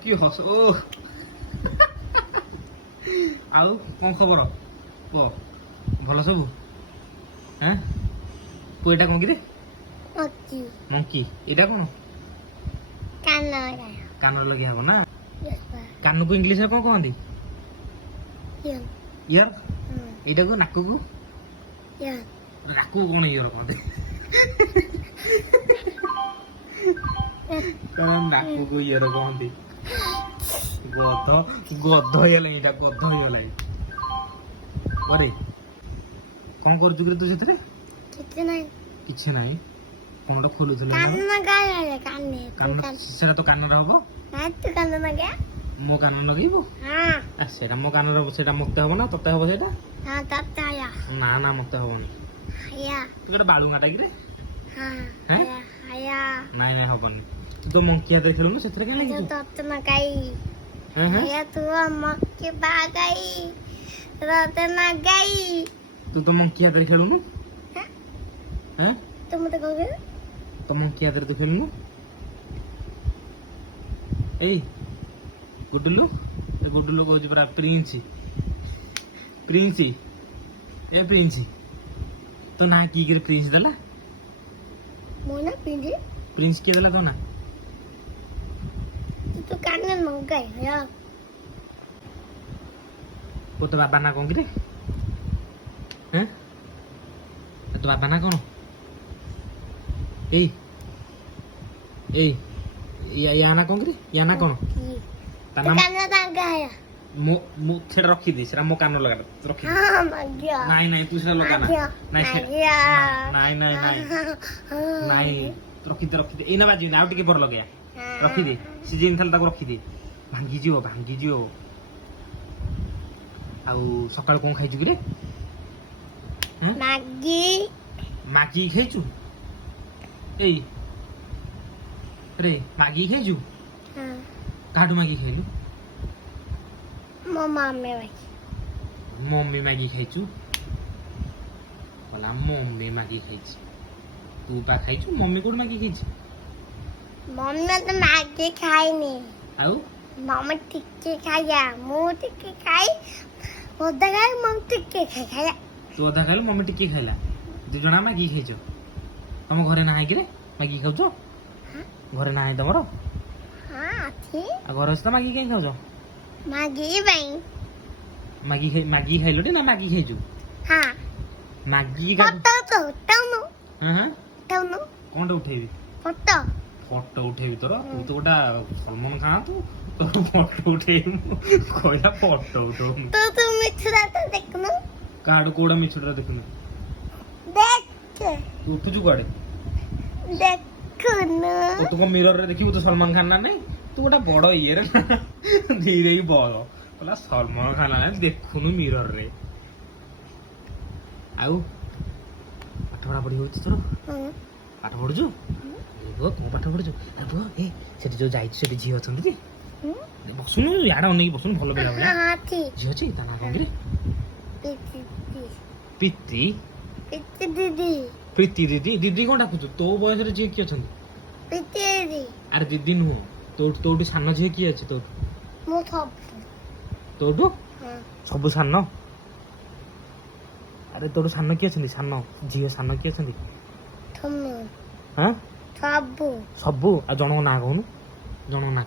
কি হস ও ଆଉ କ'ଣ ଖବର କୁହ ଭଲ ସବୁ ହଁ ତୁ ଏଇଟା କ'ଣ କିରେ ମଙ୍କି ଏଇଟା କ'ଣ କାନ ଲଗେଇ ହବ ନା କାନକୁ ଇଂଲିଶରେ କ'ଣ କହନ୍ତି ଇୟର ଏଇଟାକୁ ନାକକୁ ନାକକୁ କ'ଣ ଇୟର କହନ୍ତି ନାକକୁ ଇୟର କହନ୍ତି ଗଧ ଗଧ ହେଇଗଲାଣି ଏଇଟା ଗଧ ହେଇଗଲାଣି ପରେ କ'ଣ କରୁଛୁ କିରେ ତୁ ସେଥିରେ କିଛି ନାହିଁ କ'ଣ ଗୋଟେ ଖୋଲୁଥିଲୁ ସେଟା ତ କାନରେ ହବ ମୋ କାନ ଲଗେଇବୁ ସେଇଟା ମୋ କାନରେ ହବ ସେଇଟା ମତେ ହବ ନା ତତେ ହବ ସେଇଟା ନା ନା ମତେ ହବନି ତୁ ଗୋଟେ ବାଳୁଙ୍ଗାଟା କିରେ ନାଇଁ ନାଇଁ ହବନି ତୁ ତ ମଙ୍କି ହାତରେ ଖେଳୁନୁ ସେଥିରେ କାଇଁ ଲାଗିଛୁ ତୁ ତ ମଙ୍କି ହାତରେ ଖେଳୁନୁ ତ ମଙ୍କି ହାତରେ ତୁ ଖେଳୁନୁ ଏଇ ଗୁଡୁଲୁ ଗୁଡୁଲୁ କହୁଛି ପରା ପ୍ରିନ୍ସ ପ୍ରିନ୍ସ ଏ ପ୍ରିନ୍ସ ତୋ ନା କି କିରେ ପ୍ରିନ୍ସ ଦେଲା ପ୍ରିନ୍ସ କିଏ ଦେଲା ତୋ ନା ଓ ତୋ ବାବା ନା କ'ଣ କିରେ ତୋ ବାବା ନା କ'ଣ ଏଇ ଏଇ ୟା ନା କ'ଣ କିରେ ୟା ନା କ'ଣ ତା ନାମ ମୁଁ ସେଟା ରଖିଦି ସେଟା ମୋ କାନ ଲଗାଟା ରଖି ନାଇଁ ନାଇଁ ତୁ ସେଟା ଲଗା ନା ନାଇଁ ନାଇଁ ନାଇଁ ନାଇଁ ନାଇଁ ରଖିଦେ ରଖିଦେ ଏଇନା ବାଜିବନି ଆଉ ଟିକେ ପରେ ଲଗେଇବା ରଖିଦେ ସେ ଯେମିତି ଥିଲା ତାକୁ ରଖିଦେ ଭାଙ୍ଗିଯିବ ଆଉ ସକାଳୁ କ'ଣ ଖାଇଛୁ କିରେ ମାଗି ଖାଇଛୁ ଏଇ ରେ ମାଗି ଖାଇଛୁ କାହାଠୁ ମାଗି ଖାଇଲୁ ମମ୍ମି ମାଗି ଖାଇଛୁ କହିଲା ମମ୍ମି ମାଗି ଖାଇଛି ତୁ ବା ଖାଇଛୁ ମମ୍ମି କୋଉଠୁ ମାଗି ଖାଇଛି ଆଉ Mama tikke kaya, mu tikke kai, oda kai, mom tikke kaya. ତୁ ଅଧା ଖାଇଲୁ ମମ୍ମି ଟିକେ ଖାଇଲା ଦି ଜଣ ମାଗି ଖାଇଛ ତମ ଘରେ ନାହିଁ କିରେ ମାଗି ଖାଉଛ ଘରେ ନାହିଁ ତମର ଆଉ ଘରେ ଅଛି ତ ମାଗି କାଇଁ ଖାଉଛ ମାଗି ଖାଇଲୁ ନା ମାଗି ଖାଇଛୁ ମାଗି କଣଟା ଉଠେଇବି ଫଟୋ ଉଠେଇବି ତୋର ତୁ ତ ଗୋଟା ସଲମାନ ଖାନ ତୁ ତୋର ଫଟୋ ଉଠେଇବି କହିଲା ଫଟୋ ଉଠଉନୁ କାହାଠୁ କୋଉଟା ମିଛଟା ଦେଖୁନୁ ତୁ ଉଠୁଛୁ କୁଆଡେ ତୁ କଣ ମିରରରେ ଦେଖିବୁ ତୁ ସଲମାନ ଖାନ ନା ନାଇଁ ତୁ ଗୋଟେ ବଡ ଇଏରେ ଧୀରେ ବଳ କହିଲା ସଲମାନ ଖାନ ନା ଦେଖୁନୁ ମିରରରେ ଆଉ ପାଠ ପଢାପଢି ହଉଛି ତୋର ପାଠ ପଢୁଛୁ କଣ ପାଠ ପଢୁଛୁ ଏ ସେଠି ଯୋଉ ଯାଇଛି ସେଠି ଝିଅ ଅଛନ୍ତି କି ବସୁନୁ ଇଆଡେ ଅନେଇକି ବସୁନୁ ଭଲ ପିଲା ଭଳିଆ ଝିଅ ଅଛି ତା ନାଁ କଣ କିରେ ପ୍ରୀତି ପ୍ରୀତି ଦିଦି ଦିଦି କଣ ଡାକୁଛୁ ତୋ ବୟସରେ ଝିଅ କିଏ ଅଛନ୍ତି ଆରେ ଦିଦି ନୁହଁ ତୋଠୁ ସାନ ଝିଅ କିଏ ଅଛି ତୋଠୁ ସବୁ ସାନ ଆରେ ତୋଠୁ ସାନ କିଏ ଅଛନ୍ତି ସାନ ଝିଅ ସାନ କିଏ ଅଛନ୍ତି ସବୁ ଆଉ ଜଣଙ୍କ ନାଁ କହୁନୁ ଜଣଙ୍କ ନାଁ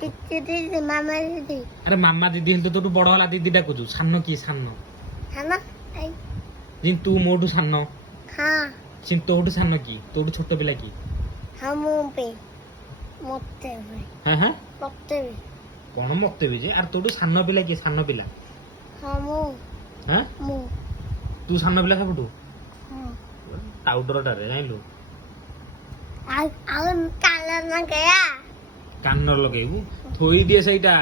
ଆରେ ମାମା ଦିଦି ହେଲେ ତୋଠୁ ବଡ ହେଲା ଦିଦି ଡାକୁଛୁ ସାନ କିଏ ସାନ ତୁ ମୋଠୁ ସାନ ତୋଠୁ ସାନ କି ତୋଠୁ ଛୋଟ ପିଲା କି କଣ ମତେ ବି ଯେ ଆରେ ତୋଠୁ ସାନ ପିଲା କିଏ ସାନ ପିଲା ତୁ ସାନ ପିଲା ସବୁଠୁ ପାଉଡରଟାରେ ଜାଣିଲୁ କାନ ଲଗେଇବୁ ଥୋଇ ଦିଏ ସେଇଟା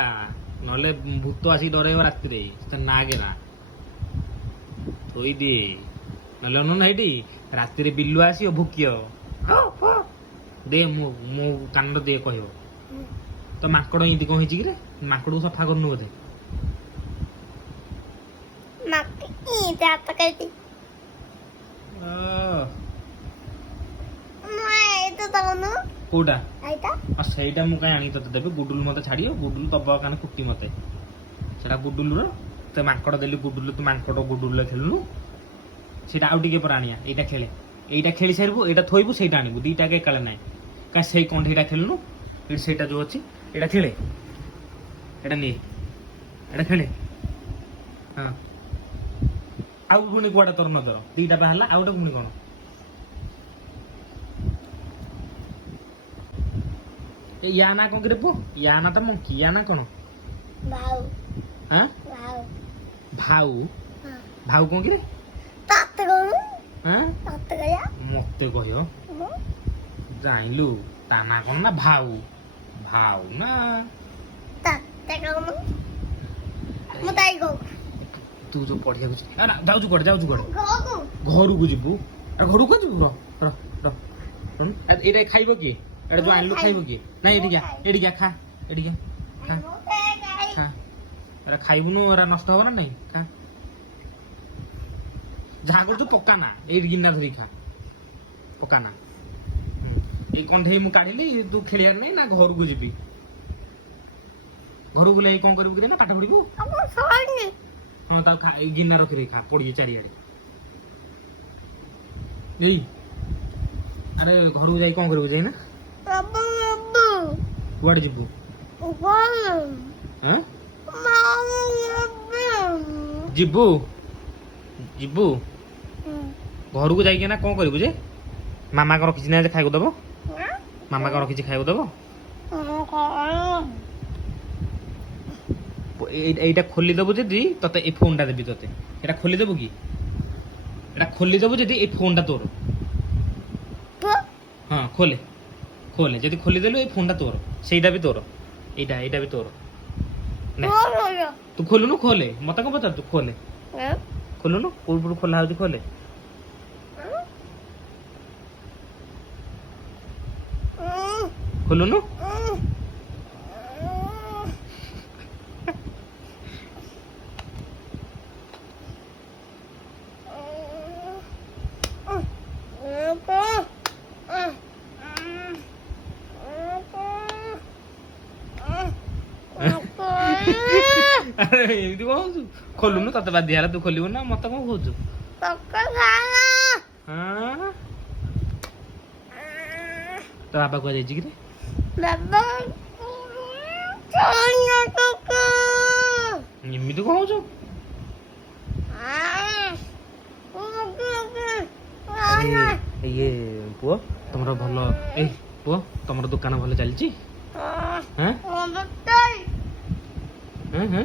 ନହେଲେ ଭୂତ ଆସିକି ଡରେଇବ ରାତିରେ ନାଗେ ନା ଥୋଇ ଦିଏ ନହେଲେ ଅନୁ ହେଇଟି ରାତିରେ ବିଲୁ ଆସିବ ଭୁକିବ ଦେ ମୋ କାନରେ ଦେ କହିବ ତ ମାଙ୍କଡ ଏମିତି କଣ ହେଇଛି କିରେ ମାଙ୍କଡକୁ ସଫା କରୁନୁ ବୋଧେ କୋଉଟା ଆଉ ସେଇଟା ମୁଁ କାଇଁ ଆଣିକି ତତେ ଦେବି ଗୁଡୁଲୁ ମତେ ଛାଡିବ ଗୁଡୁଲୁ ଦବ କାନେ କୁଟି ମତେ ସେଟା ଗୁଡୁଲୁର ତୁ ମାଙ୍କଡ ଦେଲି ଗୁଡୁଲୁ ତୁ ମାଙ୍କଡ ଗୁଡୁଲୁରେ ଖେଳୁନୁ ସେଇଟା ଆଉ ଟିକେ ପରେ ଆଣିଆ ଏଇଟା ଖେଳେ ଏଇଟା ଖେଳି ସାରିବୁ ଏଇଟା ଥୋଇବୁ ସେଇଟା ଆଣିବୁ ଦିଟା ଏକାଳେ ନାହିଁ କାଇଁ ସେଇ କଣ୍ଢେଇଟା ଖେଳୁନୁ ଏଇଠି ସେଇଟା ଯୋଉ ଅଛି ଏଇଟା ଖେଳେ ଏଇଟା ନିଏ ଏଇଟା ଖେଳେ ହଁ ଆଉ ପୁଣି କୁଆଡେ ତୋର ନଜର ଦିଟା ବାହାରିଲା ଆଉ ଗୋଟେ ପୁଣି କଣ ଏ ୟା ନା କଣ କିରେ ପୁଅ ୟା ନା ତ ମଙ୍କି ୟା ନା କଣ ଭାଉ ହଁ ଭାଉ ଭାଉ ହଁ ଭାଉ କଣ କିରେ ତତେ କଣ ହଁ ତତେ କହିଆ ମତେ କହିବ ଜାଣିଲୁ ତା ନା କଣ ନା ଭାଉ ଭାଉ ନା ତତେ କଣ ମୁଁ ତାଇ ଗଉ ତୁ ଯୋଉ ପଢିବାକୁ ଯାଉଛୁ କୁଆଡେ ଗଉ ଘରକୁ ଯିବୁ ଆଉ ଘରକୁ ଯିବୁ ର ର ର ଏଇଟା ଖାଇବ କିଏ ଏଇଟା ଯୋଉ ଆଣିଲୁ ଖାଇବ କିଏ ନାଇଁ ଏଠିକା ଖା ଏଠିକା ଖା ଖା ଏରା ଖାଇବୁନୁ ଏରା ନଷ୍ଟ ହବ ନା ନାଇଁ ଖା ଯାହା କରୁଛୁ ପକାନା ଏଇଠି ଗିନା ଧରି ଖା ପକାନା ଏଇ କଣ୍ଢେଇ ମୁଁ କାଢିଲି ତୁ ଖେଳିବାର ନାହିଁ ନା ଘରକୁ ଯିବି ଘରକୁ ଗଲେ କଣ କରିବୁ କିରେ ନା ପାଠ ପଢିବୁ ହଁ ତାକୁ ଖା ଏଇ ଗିନା ରଖିଦେଇ ଖା ପଡିଏ ଚାରିଆଡେ ଏଇ ଆରେ ଘରକୁ ଯାଇ କଣ କରିବୁ ଯାଇ ନା କୁଆଡେ ଯିବୁ ହଁ ଯିବୁ ଯିବୁ ଘରକୁ ଯାଇକି ନା କଣ କରିବୁ ଯେ ମାମା କଣ ରଖିଛି ନା ଖାଇବାକୁ ଦବ ମାମା କଣ ରଖିଛି ଖାଇବାକୁ ଦବ এইটা ଖୋଲିଦେବୁ ଯଦି ତତେ ଏଇ ଫୋନଟା ଦେବି ତତେ ଏଇଟା ଖୋଲିଦେବୁ କି ଏଇଟା ଖୋଲିଦେବୁ ଯଦି ଏଇ ଫୋନଟା ତୋର ହଁ ଖୋଲେ ଖୋଲେ ଯଦି ଖୋଲିଦେଲୁ ଏଇ ଫୋନଟା ତୋର ସେଇଟା ବି ତୋର ଏଇଟା ବି ତୋର ତୁ ଖୋଲୁନୁ ଖୋଲେ ମତେ କଣ ପଚାରୁ ତୁ ଖୋଲେ ଖୋଲୁନୁ କୋଉଠୁ ଖୋଲା ହଉଛି ଖୋଲେ ଖୋଲୁନୁ ଆରେ ଏମିତି କଣ ହଉଛୁ ଖୋଲୁନୁ ତତେ ବାଧ୍ୟ ହେଲା ତୁ ଖୋଲିବୁ ନା ମତେ କଣ କହୁଛୁ ତୋ ବାବା କୁହା ଯାଇଛି କିରେ ଏମିତି କଣ ହଉଛୁ ଇଏ ପୁଅ ତମର ଭଲ ଏଇ ପୁଅ ତମର ଦୋକାନ ଭଲ ଚାଲିଛି ହଁ ହଁ ହଁ